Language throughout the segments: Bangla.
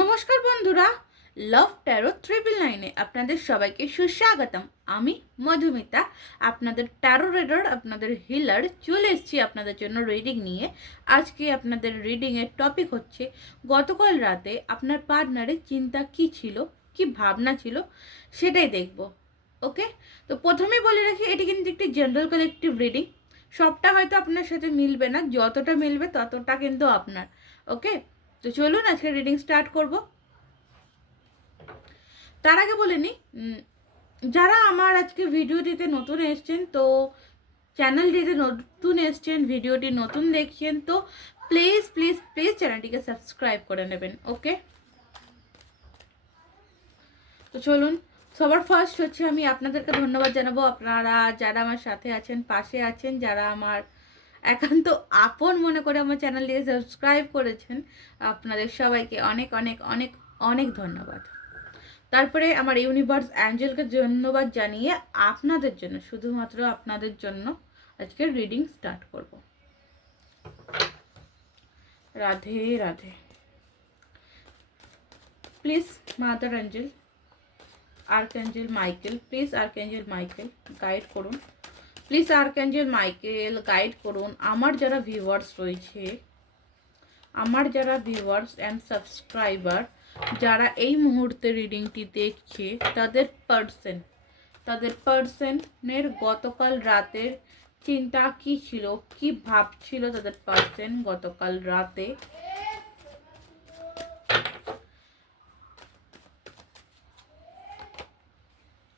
নমস্কার বন্ধুরা লাভ ট্যারো ট্রিপল নাইনে আপনাদের সবাইকে সুস্বাগতম। আমি মধুমিতা, আপনাদের ট্যারো রেডার আপনাদের হিলার চলে এসেছি আপনাদের জন্য রিডিং নিয়ে। আজকে আপনাদের রিডিংয়ের টপিক হচ্ছে, গতকাল রাতে আপনার পার্টনারের চিন্তা কি ছিল, কি ভাবনা ছিল, সেটাই দেখব, ওকে? তো প্রথমেই বলে রাখি, এটি কিন্তু একটি জেনারেল কালেকটিভ রিডিং সবটা হয়তো আপনার সাথে মিলবে না, যতটা মিলবে ততটা কিন্তু আপনার, ওকে? তো চলুন, আজকে রিডিং স্টার্ট করব। তার আগে বলে নিই যারা আমার আজকে ভিডিওটিতে নতুন এসছেন, তো চ্যানেলটিতে নতুন এসছেন, ভিডিওটি নতুন দেখছেন, তো প্লিজ প্লিজ প্লিজ চ্যানেলটিকে সাবস্ক্রাইব করে নেবেন ওকে তো চলুন, সবার ফার্স্ট হচ্ছে আমি আপনাদেরকে ধন্যবাদ জানাব। আপনারা যারা আমার সাথে আছেন, পাশে আছেন, যারা আমার একান্ত আপন মনে করে আমার চ্যানেলটিকে সাবস্ক্রাইব করেছেন। আপনাদের সবাইকে অনেক অনেক অনেক অনেক ধন্যবাদ। তারপরে আমার ইউনিভার্স অ্যাঞ্জেলকে ধন্যবাদ জানিয়ে আপনাদের জন্য, শুধুমাত্র আপনাদের জন্য আজকে রিডিং স্টার্ট করব। Radhe Radhe. Please, mother angel, archangel Michael, please, archangel Michael, guide করুন। প্লিজ আর্কঅ্যাঞ্জেল মাইকেল গাইড করুন। আমার যারা ভিউয়ার্স রয়েছে, আমার যারা ভিউয়ার্স অ্যান্ড সাবস্ক্রাইবার যারা এই মুহূর্তে রিডিংটি দেখছে, তাদের পার্সন তাদের পার্সনের গতকাল রাতের চিন্তা কি ছিল, কি ভাবছিল তাদের পার্সন গতকাল রাতে?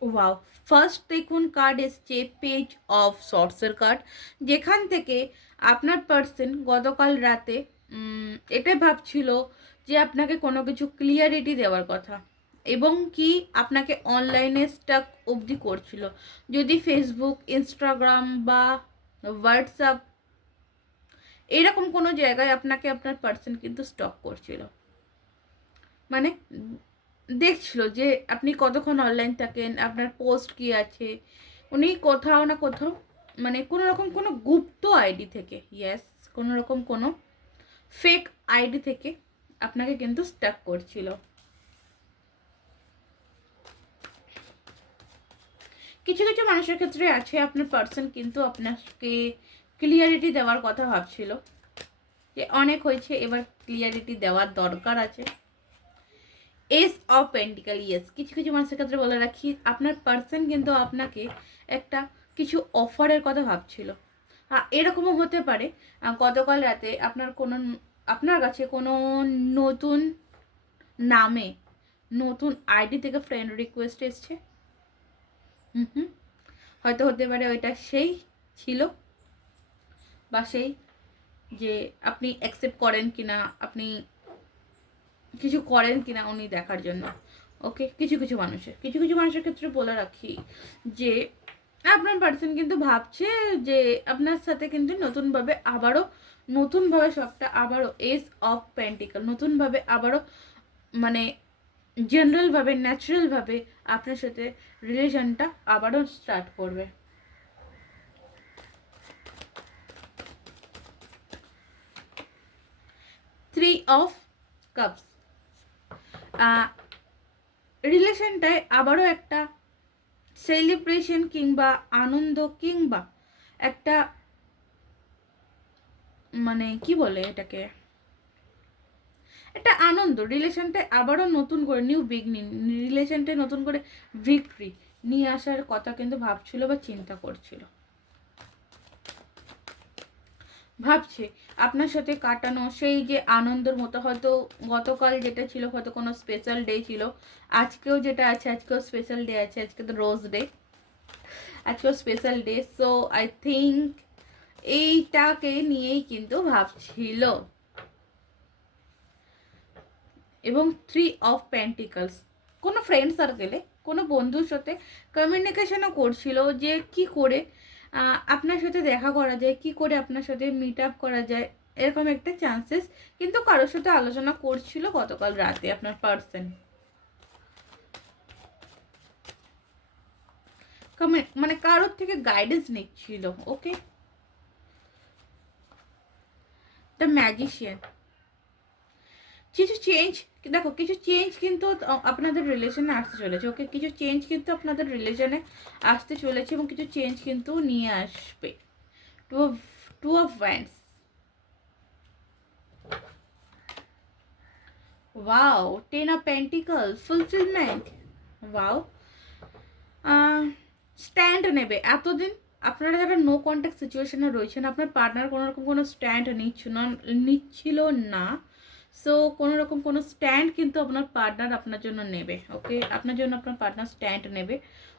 ওয়াও ফার্স্ট দেখুন কার্ড এসছে পেজ অফ শর্টসের কার্ড যেখান থেকে আপনার পার্সন গতকাল রাতে এটাই ভাবছিল যে আপনাকে কোনো কিছু ক্লিয়ারিটি দেওয়ার কথা এবং কি আপনাকে অনলাইনে স্টাক অবধি করছিল। যদি ফেসবুক ইনস্টাগ্রাম বা হোয়াটসঅ্যাপ এরকম কোনো জায়গায় আপনাকে আপনার পার্সন কিন্তু স্টক করছিল। মানে দেখছিল যে আপনি কতক্ষণ অনলাইন থাকেন, আপনার পোস্ট কি আছে? উনি কোথাও না কোথাও মানে কোনো রকম কোনো গুপ্ত আইডি থেকে ইয়েস কোনো রকম কোনো ফেক আইডি থেকে আপনাকে কিন্তু স্টাক করছিল। কিছু কিছু মানুষের ক্ষেত্রে আছে, আপনার পার্সন কিন্তু আপনাকে ক্লিয়ারিটি দেওয়ার কথা ভাবছিল। যে অনেক হয়েছে, এবার ক্লিয়ারিটি দেওয়ার দরকার আছে। এস অফ পেন্টিক্যাল ইয়েস কিছু কিছু মানুষের ক্ষেত্রে বলে রাখি, আপনার পার্সন কিন্তু আপনাকে একটা কিছু অফারের কথা ভাবছিল। এরকমও হতে পারে। গতকাল রাতে আপনার কোনো, আপনার কাছে কোনো নতুন নামে নতুন আইডি থেকে ফ্রেন্ড রিকোয়েস্ট এসছে? হুম হয়তো হতে পারে ওইটা সেই ছিল বা সেই যে আপনি অ্যাকসেপ্ট করেন কিনা, আপনি কিছু করেন কিনা উনি দেখার জন্য। ওকে কিছু কিছু মানুষের। কিছু কিছু মানুষের ক্ষেত্রে বলে রাখি যে, আপনার পার্সন কিন্তু ভাবছে যে, আপনার সাথে কিন্তু নতুনভাবে আবারও, নতুনভাবে সবটা আবারও এস অফ প্যান্টিকাল নতুনভাবে আবারও মানে জেনারেলভাবে ন্যাচারালভাবে আপনার সাথে রিলেশনটা আবারও স্টার্ট করবে। থ্রি অফ কাপস রিলেশনটায় আবারও একটা সেলিব্রেশন কিংবা আনন্দ কিংবা একটা মানে কি বলে এটাকে? একটা আনন্দ। রিলেশনটায় আবারও নতুন করে নিউ বিগনিং রিলেশনটায় নতুন করে ভিক্টরি নিয়ে আসার কথা কিন্তু ভাবছিল বা চিন্তা করছিল। ভাবছে, আপনার সাথে কাটানো সেই যে আনন্দের মতো, হয়তো গতকাল যেটা ছিল, হয়তো কোনো স্পেশাল ডে ছিল, আজকেও যেটা আছে, আজকেও স্পেশাল ডে আছে, আজকে তো রোজ ডে আজকেও special day so I think এইটাকে নিয়েই কিন্তু ভাবছিল। এবং থ্রি অফ প্যান্টিকলস কোনো ফ্রেন্ড সার্কেলে কোনো বন্ধুর সাথে কমিউনিকেশনও করছিল যে কি করে আপনার সাথে দেখা করা যায়, কি করে আপনার সাথে মিট আপ করা যায়, এরকম একটা চান্সেস কিন্তু কারোর সাথে আলোচনা করছিল গতকাল রাতে আপনার পার্সন মানে কারোর থেকে গাইডেন্স নিচ্ছিল ওকে দ্য ম্যাজিশিয়ান কিছু চেঞ্জ দেখো, কিছু চেঞ্জ কিন্তু আপনাদের রিলেশনে আসতে চলেছে ওকে কিছু চেঞ্জ কিন্তু আপনাদের রিলেশনে আসতে চলেছে এবং কিছু চেঞ্জ কিন্তু নিয়ে আসবে। Two of two of wands wow ten of pentacle fulfilment wow stand নেবে, এতদিন আপনারা যারা নো কন্ট্যাক্ট সিচুয়েশনে রয়েছেন, আপনার পার্টনার কোনো রকম কোনো স্ট্যান্ড নিচ্ছিল না নিচ্ছিল না। সো কোনো রকম কোনো স্ট্যান্ড কিন্তু আপনার পার্টনার আপনার জন্য নেবে ওকে আপনার জন্য আপনার পার্টনার স্ট্যান্ড নেবে।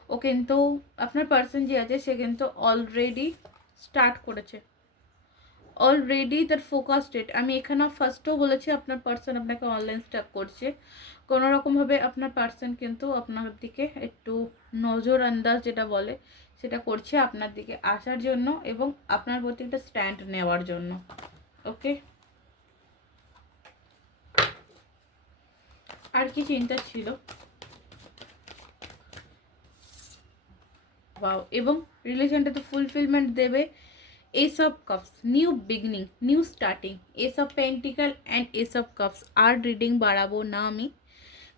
ও কিন্তু, আপনার পার্সন যে আছে, সে কিন্তু অলরেডি স্টার্ট করেছে। অলরেডি তার ফোকাস ডেট আমি এখানে ফার্স্টও বলেছি, আপনার পার্সন আপনাকে অনলাইন স্টাক করছে। কোনো রকমভাবে আপনার পার্সন কিন্তু আপনার দিকে একটু নজর আন্দাজ যেটা বলে, সেটা করছে আপনার দিকে আসার জন্য এবং আপনার প্রতি একটা স্ট্যান্ড নেওয়ার জন্য ওকে আর কি চিন্তা ছিল? ওয়াও এবং রিলেশনটা তো ফুলফিলমেন্ট দেবে ace of cups new beginning new starting ace of pentacle and ace of cups R reading বাড়াবো না আমি।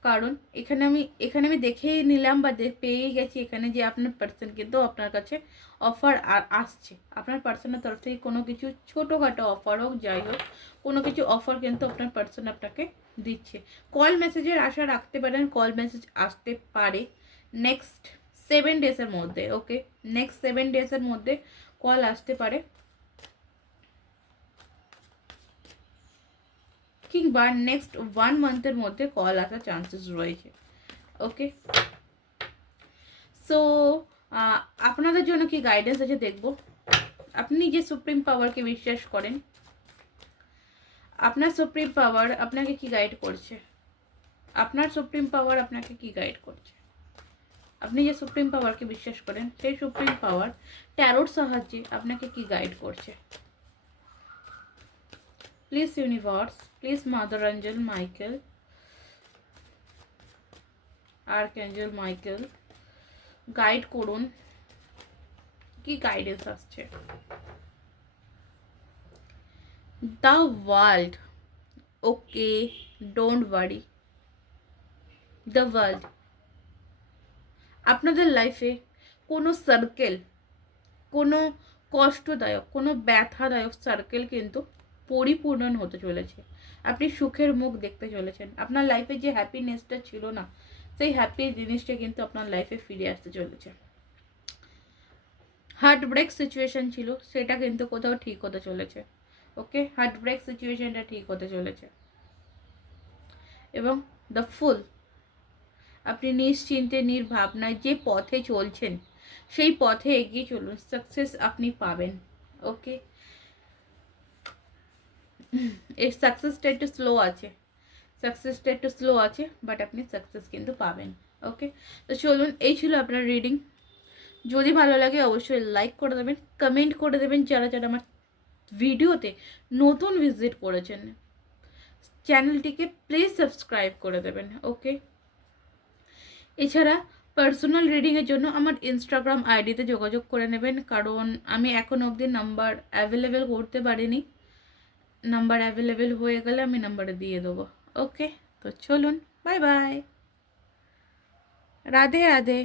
কারণ এখানে আমি এখানে আমি দেখেই নিলাম বা পেয়েই গেছি এখানে যে আপনার পার্সন কিন্তু আপনার কাছে অফার আর আসছে। আপনার পার্সনের তরফ থেকে কোনো কিছু ছোটোখাটো অফার হোক, যাই হোক, কোনো কিছু অফার কিন্তু আপনার পার্সন আপনাকে দিচ্ছে। কল মেসেজের আশা রাখতে পারেন কল মেসেজ আসতে পারে নেক্সট সেভেন ডেজের মধ্যে ওকে নেক্সট সেভেন ডেজের মধ্যে কল আসতে পারে। কিংবা নেক্সট ওয়ান মান্থের মধ্যে কল আসার চান্সেস রয়েছে। ওকে সো আপনাদের জন্য কি গাইডেন্স আছে দেখব। আপনি যে সুপ্রিম পাওয়ারকে বিশ্বাস করেন, আপনার সুপ্রিম পাওয়ার আপনাকে কি গাইড করছে? আপনার সুপ্রিম পাওয়ার আপনাকে কি গাইড করছে? আপনি যে সুপ্রিম পাওয়ারকে বিশ্বাস করেন, সেই সুপ্রিম পাওয়ার ট্যারোর সাহায্যে আপনাকে কি গাইড করছে? Please universe please mother angel Michael archangel Michael guide করুন। কি গাইডেন্স আসছে? The world okay don't worry the world আপনাদের লাইফে কোনো সার্কেল কোনো কষ্টদায়ক, কোনো ব্যথাদায়ক সার্কেল কিন্তু পরিপূর্ণ হতে চলেছে। আপনি সুখের মুখ দেখতে চলেছেন। আপনার লাইফে যে হ্যাপিনেসটা ছিল না, সেই হ্যাপি জিনিসটা কিন্তু আপনার লাইফে ফিরে আসতে চলেছে। হার্ট ব্রেক সিচুয়েশন ছিল, সেটা কিন্তু কোথাও ঠিক হতে চলেছে। ওকে হার্ট ব্রেক সিচুয়েশনটা ঠিক হতে চলেছে। এবং দ্য ফুল আপনি নিশ্চিন্তে, নির্ভাবনায় যে পথে চলছেন, সেই পথে এগিয়ে চলুন সাকসেস আপনি পাবেন। ওকে এই সাকসেসটা একটু স্লো আছে। সাকসেসটা একটু স্লো আছে বাট আপনি সাকসেস কিন্তু পাবেন ওকে তো চলুন, এই ছিল আপনার রিডিং যদি ভালো লাগে, অবশ্যই লাইক করে দেবেন কমেন্ট করে দেবেন যারা যারা আমার ভিডিওতে নতুন ভিজিট করেছেন। চ্যানেলটিকে প্লিজ সাবস্ক্রাইব করে দেবেন ওকে এছাড়া পার্সোনাল রিডিংয়ের জন্য আমার ইনস্টাগ্রাম আইডিতে যোগাযোগ করে নেবেন, কারণ আমি এখন অবধি নাম্বার অ্যাভেলেবেল করতে পারিনি। নাম্বার অ্যাভেলেবেল হয়ে গেলে আমি নাম্বারে দিয়ে দেবো। ওকে তো চলুন বাই বাই রাধে রাধে।